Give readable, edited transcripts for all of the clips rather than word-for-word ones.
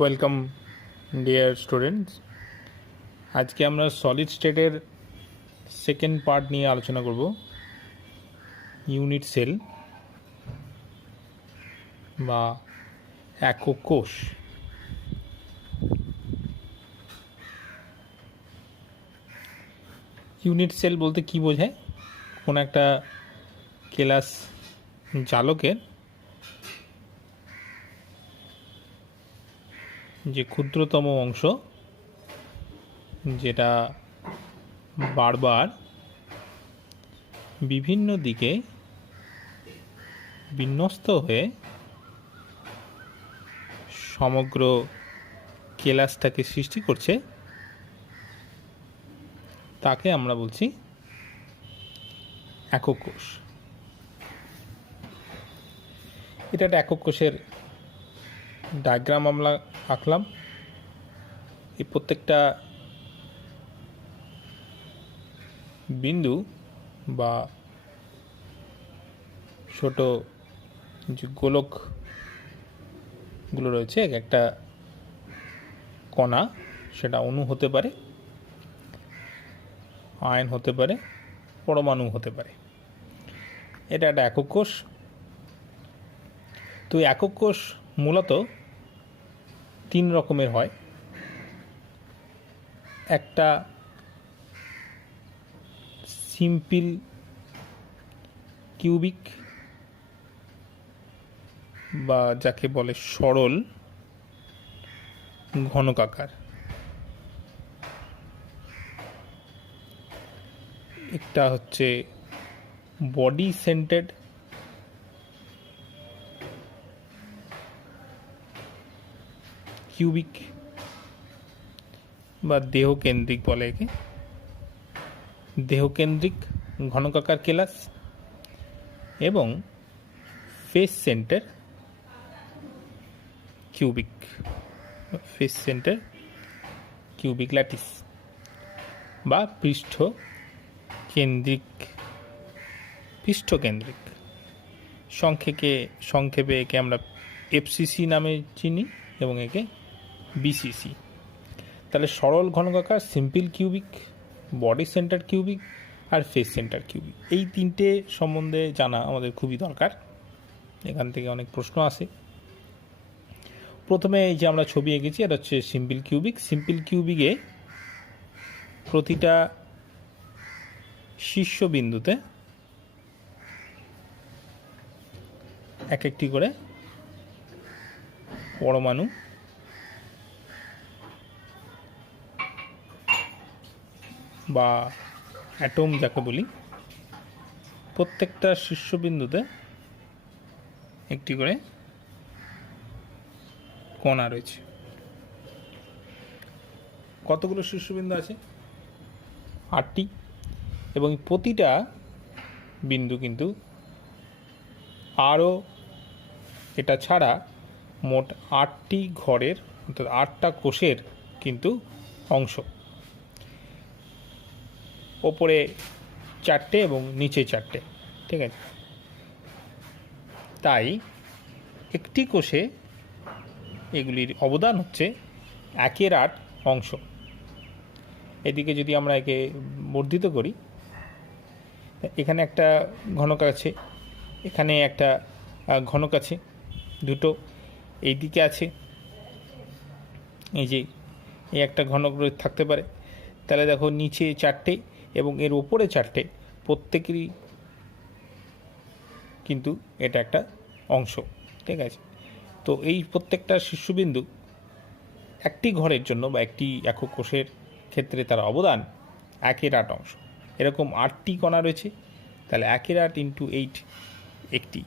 Welcome dear students. আজকে আমরা solid স্টেটের সেকেন্ড পার্ট নিয়ে আলোচনা করব, ইউনিট সেল বা একক কোষ। ইউনিট সেল বলতে কি বোঝায়? কোন একটা কেলাস জালকের যে ক্ষুদ্রতম অংশ, যেটা বারবার বিভিন্ন দিকে বিন্যস্ত হয়ে সমগ্র কেলাসটাকে সৃষ্টি করছে, তাকে আমরা বলছি একক কোষ। এটা একটা একক কোষের ডায়াগ্রাম আমরা আঁকলাম। এই প্রত্যেকটা বিন্দু বা ছোট যে গোলকগুলো রয়েছে, একটা কণা, সেটা অণু হতে পারে, আয়ন হতে পারে, পরমাণু হতে পারে। এটা একটা একক কোষ। তো একক কোষ মূলত তিন রকমের হয়। একটা সিম্পল কিউবিক বা যাকে বলে সরল ঘনকাকার, একটা হচ্ছে বডি সেন্টার্ড কিউবিক বা দেহকেন্দ্রিক বলে একে, দেহকেন্দ্রিক ঘনকাকার কেলাস, এবং face centre cubic, face centre cubic lattice বা পৃষ্ঠকেন্দ্রিক সংক্ষেপে একে আমরা এফসিসি নামে চিনি এবং একে বিসিসি। তাহলে সরল ঘনকাকার, simple cubic, body centre cubic আর ফেস সেন্টার কিউবিক, এই তিনটে সম্বন্ধে জানা আমাদের খুবই দরকার। এখান থেকে অনেক প্রশ্ন আসে। প্রথমে এই যে আমরা ছবি এঁকেছি, এটা হচ্ছে সিম্পল কিউবিক। সিম্পল কিউবিকে প্রতিটা শীর্ষবিন্দুতে এক একটি করে পরমাণু বা অ্যাটম যাকে বলি, প্রত্যেকটা শীর্ষবিন্দুতে একটি করে কণা রয়েছে। কতগুলো শীর্ষবিন্দু আছে? 8টি। এবং প্রতিটা বিন্দু কিন্তু আরও এটা ছাড়া মোট 8টি ঘরের, অর্থাৎ 8টা কোষের কিন্তু অংশ। ওপরে 4টে এবং নিচে 4টে, ঠিক আছে? তাই একটি কোষে এগুলির অবদান হচ্ছে 1/8 অংশ। এদিকে যদি আমরা একে বর্ধিত করি, এখানে একটা ঘনক আছে, এখানে একটা ঘনক আছে, দুটো এইদিকে আছে, এই যে এই একটা ঘনক থাকতে পারে। তাহলে দেখো নিচে 4টে এবং এর ওপরে 4টে, প্রত্যেকেরই কিন্তু এটা একটা অংশ, ঠিক আছে? তো এই প্রত্যেকটা শীর্ষবিন্দু একটি ঘরের জন্য বা একটি একক কোষের ক্ষেত্রে তার অবদান 1/8 অংশ। এরকম 8টি কণা রয়েছে, তাহলে 1/8 × 8 একটি।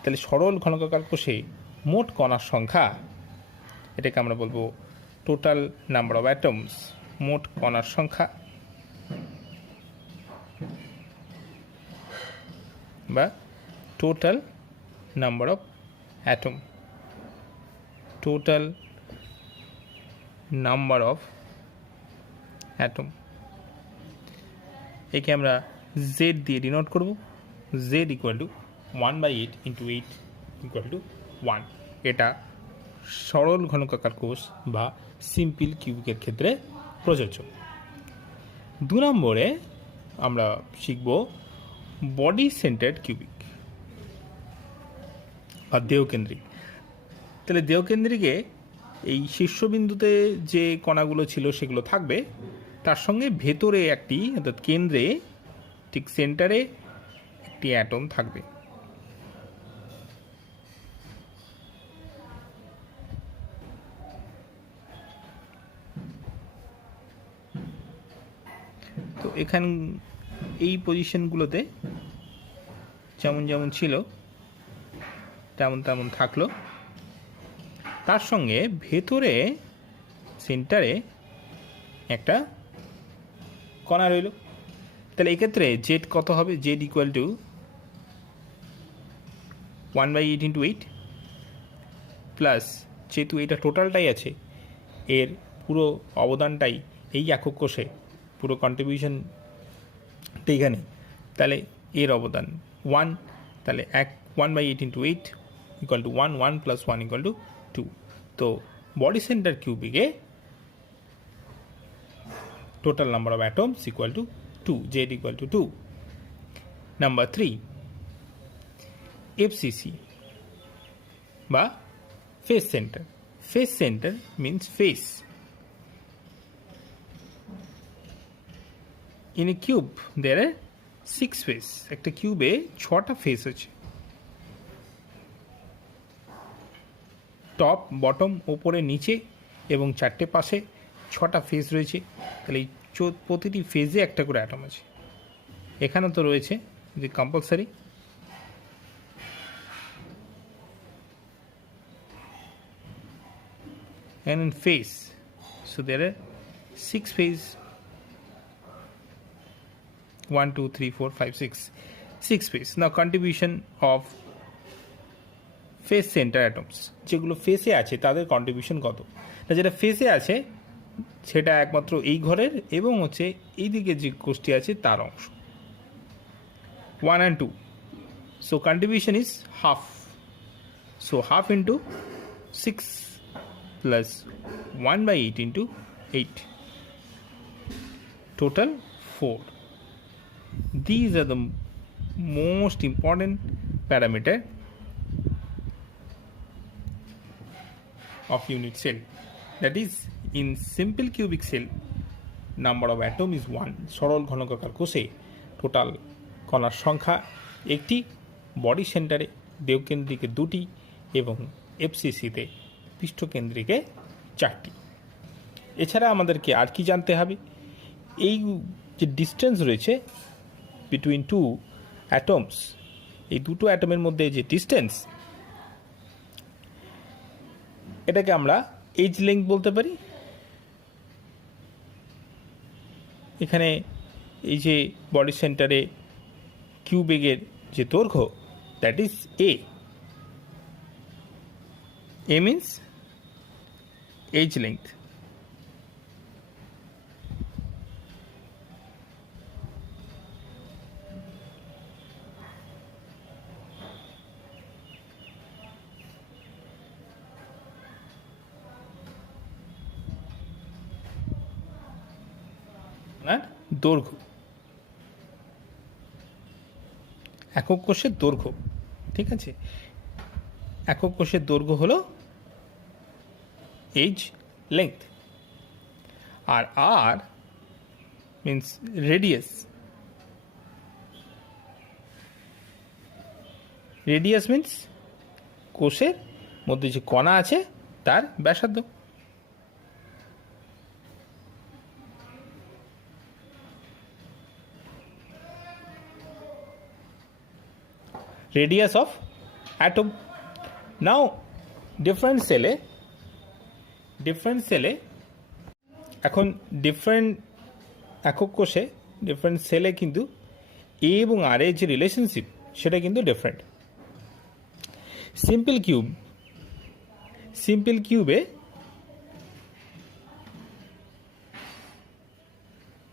তাহলে সরল ঘনকাকার কোষে মোট কণার সংখ্যা, এটাকে আমরা বলবো টোটাল নাম্বার অফ অ্যাটমস, মোট কণার সংখ্যা বা total number of atom, total number of atom. একে আমরা জেড দিয়ে ডিনোট করব। জেড = 1/8 × 8 = 1। এটা সরল ঘনকাকার কোষ বা সিম্পল কিউবিকের ক্ষেত্রে প্রযোজ্য। 2 নম্বরে আমরা শিখব বডি সেন্টার্ড কিউবিক বা দেহকেন্দ্রিক। তাহলে দেহকেন্দ্রিকে এই শীর্ষবিন্দুতে যে কণাগুলো ছিল সেগুলো থাকবে, তার সঙ্গে ভেতরে একটি অর্থাৎ কেন্দ্রে ঠিক সেন্টারে একটি অ্যাটম থাকবে। তো এখান এই পজিশনগুলোতে যেমন যেমন ছিল তেমন তেমন থাকলো, তার সঙ্গে ভেতরে সেন্টারে একটা কণা রইল। তাহলে এক্ষেত্রে জেড কত হবে? জেড ইকুয়াল টু 1/8 × 8 প্লাস, যেহেতু এটা টোটালটাই আছে, এর পুরো অবদানটাই এই একক কোষে, পুরো কন্ট্রিবিউশনটা এখানে, তাহলে এর অবদান 1, তাহলে 1/8 × 8 ইকুয়াল টু 1, 1 + 1 ইকুয়াল টু 2। তো বডি সেন্টার কিউবিকে total number of atoms equal to 2, Z equal to 2. Number 3, FCC বা face center. Face center means face. In a cube there are 6 face. একটা কিউবে 6টা ফেস আছে, টপ, বটম, ওপরে, নিচে এবং 4টে পাশে 6টা ফেজ রয়েছে। তাহলে এই প্রতিটি ফেজে একটা করে অ্যাটম আছে। এখানে তো রয়েছে যে compulsory. And in phase, so there are 6 phase, 1 2 3 4 5 6 phase. Now contribution of face centre atoms, যেগুলো ফেসে আছে তাদের কন্ট্রিবিউশন কত? না, যেটা ফেসে আছে সেটা একমাত্র এই ঘরের এবং হচ্ছে এই দিকে যে কোষটি আছে তার অংশ, 1 and 2. So contribution is half. So half into 6 plus 1/8 into 8. Total 4. These are the most important parameter of unit cell. That is, in simple cubic cell, number of atom is 1. সরল ঘনকাকার কোষে টোটাল কণার সংখ্যা একটি, body সেন্টারে দেহকেন্দ্রিকে 2টি এবং এফসিসিতে পৃষ্ঠকেন্দ্রিকে 4টি। এছাড়া আমাদেরকে আর কি জানতে হবে? এই যে ডিস্টেন্স রয়েছে বিটুইন 2 অ্যাটমস, এই দুটো অ্যাটমের মধ্যে যে ডিস্টেন্স, এটাকে আমরা এজ লেংথ বলতে পারি। এখানে এই যে বডি সেন্টারে কিউবিকের যে দৈর্ঘ্য, that is a. A means edge length. দৈর্ঘ্য, একক কোষের দৈর্ঘ্য, ঠিক আছে? একক কোষের দৈর্ঘ্য হলো এজ লেংথ। আর আর মিন্স রেডিয়াস। রেডিয়াস মিন্স কোষের মধ্যে যে কণা আছে তার ব্যাসার্ধ। radius of atom. Now different cell এখন ডিফারেন্ট একক কোষে ডিফারেন্ট সেলে কিন্তু এ এবং আর এর যে রিলেশনশিপ সেটা কিন্তু ডিফারেন্ট। সিম্পল কিউবে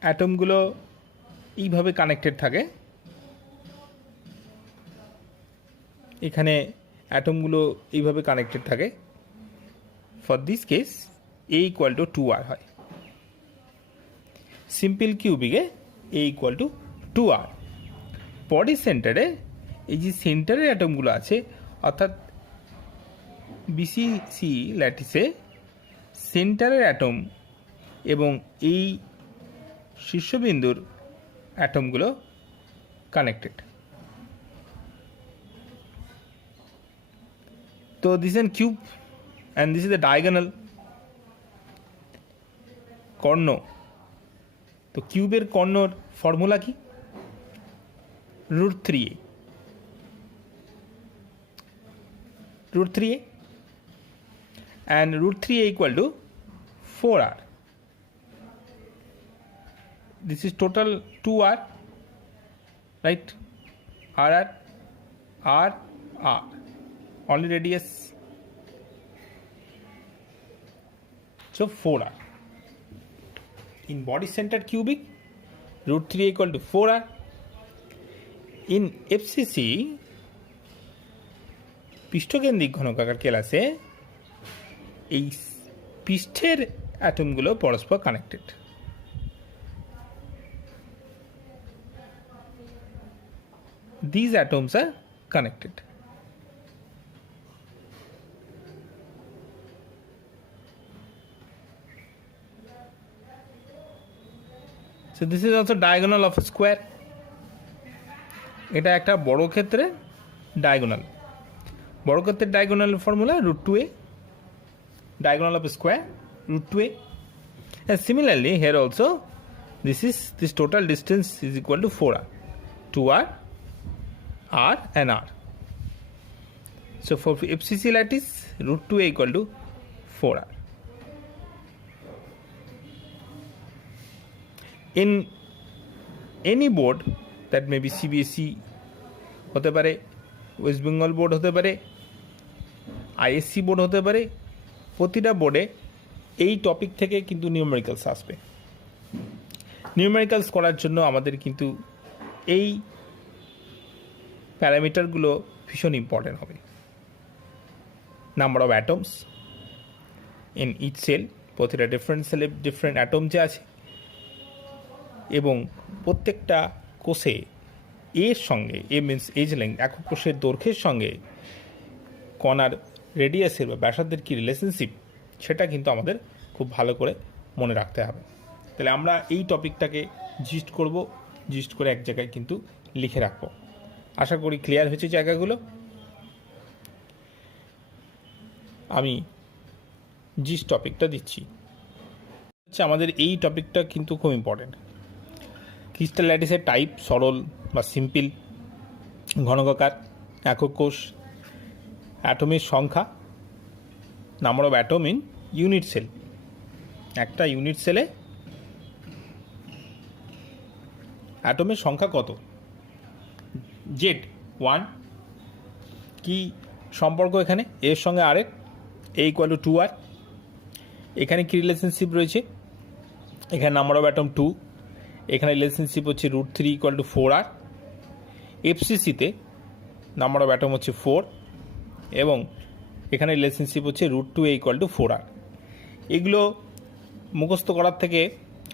অ্যাটমগুলো এইভাবে কানেক্টেড থাকে। এখানে অ্যাটমগুলো এইভাবে কানেক্টেড থাকে for this case a equal to 2r হয়। সিম্পল কিউবিকে a equal to 2r। Body সেন্টারে এই যে সেন্টারের অ্যাটমগুলো আছে, অর্থাৎ বিসিসি ল্যাটিসে সেন্টারের অ্যাটম এবং এই শীর্ষবিন্দুর অ্যাটমগুলো কানেক্টেড। তো this is an cube and this is the diagonal কর্ণ। তো কিউবের কর্ণর ফর্মুলা কি? √3a। √3a and √3a equal to 4r. This is total 2r, right? r, r, r. Only radius. So 4r. In body centered cubic, √3a equal to 4r. In FCC, পৃষ্ঠকেন্দ্রিক ঘনকাকার কেলাসে এই পৃষ্ঠের অ্যাটমগুলো পরস্পর connected. These atoms are connected. So this is also diagonal of a square. এটা একটা বড় ক্ষেত্রে diagonal. বড় ক্ষেত্রের diagonal formula √2a, diagonal of a square √2a. And similarly here also this total distance is equal to 4r, 2r, r and r. So for FCC lattice √2a equal to 4r. In any board that may be CBSE হতে পারে, West Bengal board হতে পারে, ISC board হতে পারে, প্রতিটা বোর্ডে এই topic থেকে কিন্তু নিউমেরিক্যালস আসবে। নিউমেরিক্যালস করার জন্য আমাদের কিন্তু এই প্যারামিটারগুলো ভীষণ ইম্পর্টেন্ট হবে। Number of atoms in each cell, প্রতিটা ডিফারেন্ট সেলে ডিফারেন্ট অ্যাটম যে আছে, এবং প্রত্যেকটা কোষে এর সঙ্গে, এ মিনস এজ লেংথ, একক কোষের দৈর্ঘ্যের সঙ্গে কণার রেডিয়াসের বা ব্যাসার্ধের কী রিলেশনশিপ, সেটা কিন্তু আমাদের খুব ভালো করে মনে রাখতে হবে। তাহলে আমরা এই টপিকটাকে জিস্ট করব, জিস্ট করে এক জায়গায় কিন্তু লিখে রাখবো। আশা করি ক্লিয়ার হয়েছে জায়গাগুলো। আমি জিস্ট টপিকটা দিচ্ছি। আমাদের এই টপিকটা কিন্তু খুব ইম্পর্টেন্ট। ক্রিস্টাল ল্যাটিসের টাইপ সরল বা সিম্পল, ঘনকাকার, একক কোষ, অ্যাটমের সংখ্যা, number of atom in unit cell. একটা ইউনিট সেলে অ্যাটমের সংখ্যা কত? জেড 1। কি সম্পর্ক এখানে? এর সঙ্গে আরেক, এ ইকুয়াল টু 2r। এখানে কি রিলেশনশিপ রয়েছে? এখানে নাম্বার অফ অ্যাটম 2, এখানে রিলেশনশিপ হচ্ছে √3 ইকুয়াল টু 4r। এফসিসিতে নাম্বার অফ অ্যাটম হচ্ছে 4 এবং এখানে রিলেশনশিপ হচ্ছে √2a ইকুয়াল টু 4r। এগুলো মুখস্থ করার থেকে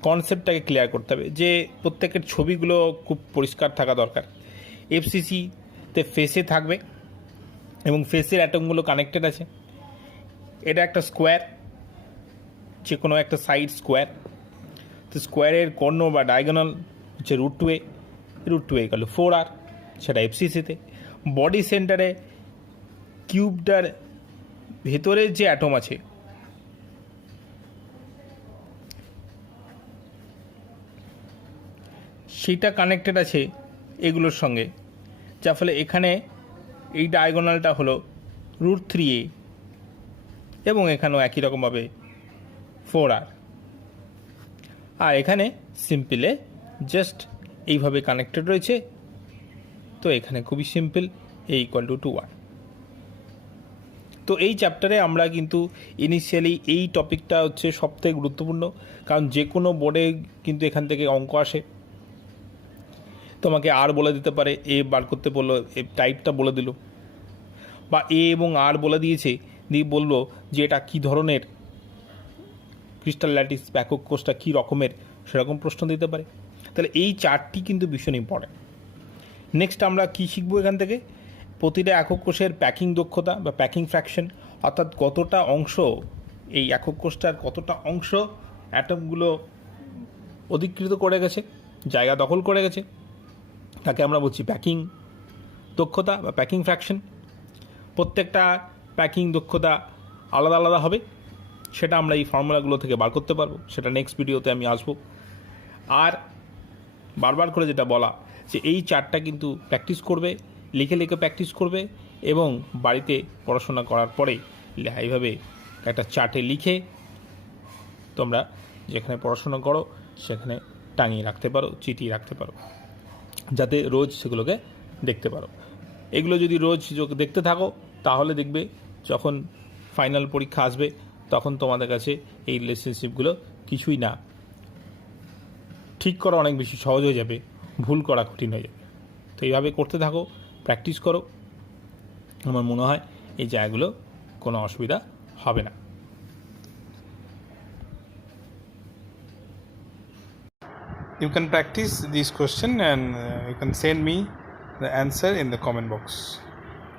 কনসেপ্টটাকে ক্লিয়ার করতে হবে, যে প্রত্যেকের ছবিগুলো খুব পরিষ্কার থাকা দরকার। এফসিসিতে ফেসে থাকবে এবং ফেসের অ্যাটমগুলো কানেক্টেড আছে। এটা একটা স্কোয়ার, যে কোনো একটা সাইড স্কোয়ার। তো স্কোয়ারের কর্ণ বা ডায়াগোনাল হচ্ছে √2a, √2a equal to 4r, সেটা এফসিসিতে। বডি সেন্টারে কিউবটার ভেতরের যে অ্যাটম আছে সেটা কানেক্টেড আছে এগুলোর সঙ্গে, যার ফলে এখানে এই ডায়াগোনালটা হলো √3a এবং এখানেও একই রকমভাবে 4r। আর এখানে সিম্পলে জাস্ট এইভাবে কানেক্টেড রয়েছে। তো এখানে খুবই simple, A equal to 2r। তো এই চ্যাপ্টারে আমরা কিন্তু ইনিশিয়ালি এই টপিকটা হচ্ছে সবথেকে গুরুত্বপূর্ণ, কারণ যে কোনো বোর্ডে কিন্তু এখান থেকে অঙ্ক আসে। তোমাকে আর বলে দিতে পারে, এ বার করতে বললো, এ টাইপটা বলে দিল, বা এ এবং আর বলে দিয়েছে দিয়ে বলবো যে এটা কী ধরনের ক্রিস্টাল ল্যাটিস বা একক কোষটা কী রকমের, সেরকম প্রশ্ন দিতে পারে। তাহলে এই চারটি কিন্তু ভীষণ ইম্পর্টেন্ট। নেক্সট আমরা কী শিখবো এখান থেকে? প্রতিটা একক কোষের প্যাকিং দক্ষতা বা প্যাকিং ফ্র্যাকশন, অর্থাৎ কতটা অংশ এই একক কোষটার কতটা অংশ অ্যাটমগুলো অধিকৃত করে গেছে, জায়গা দখল করে গেছে, তাকে আমরা বলছি প্যাকিং দক্ষতা বা প্যাকিং ফ্র্যাকশন। প্রত্যেকটা প্যাকিং দক্ষতা আলাদা আলাদা হবে, সেটা আমরা এই ফর্মুলাগুলো থেকে বার করতে পারবো, সেটা নেক্সট ভিডিওতে আমি আসবো। আর বারবার করে যেটা বলা, যে এই চারটা কিন্তু প্র্যাকটিস করবে, লিখে লিখে প্র্যাকটিস করবে, এবং বাড়িতে পড়াশোনা করার পরে এইভাবে একটা চার্টে লিখে তোমরা যেখানে পড়াশোনা করো সেখানে টাঙিয়ে রাখতে পারো, চিটিয়ে রাখতে পারো, যাতে রোজ সেগুলোকে দেখতে পারো। এগুলো যদি রোজ দেখতে থাকো তাহলে দেখবে যখন ফাইনাল পরীক্ষা আসবে তখন তোমাদের কাছে এই রিলেশনশিপগুলো কিছুই না, ঠিক করা অনেক বেশি সহজ হয়ে যাবে, ভুল করা কঠিন হয়ে যাবে। তো এইভাবে করতে থাকো, প্র্যাকটিস করো, আমার মনে হয় এই জায়গাগুলো কোনো অসুবিধা হবে না। You can practice this question and you can send me the answer in the comment box.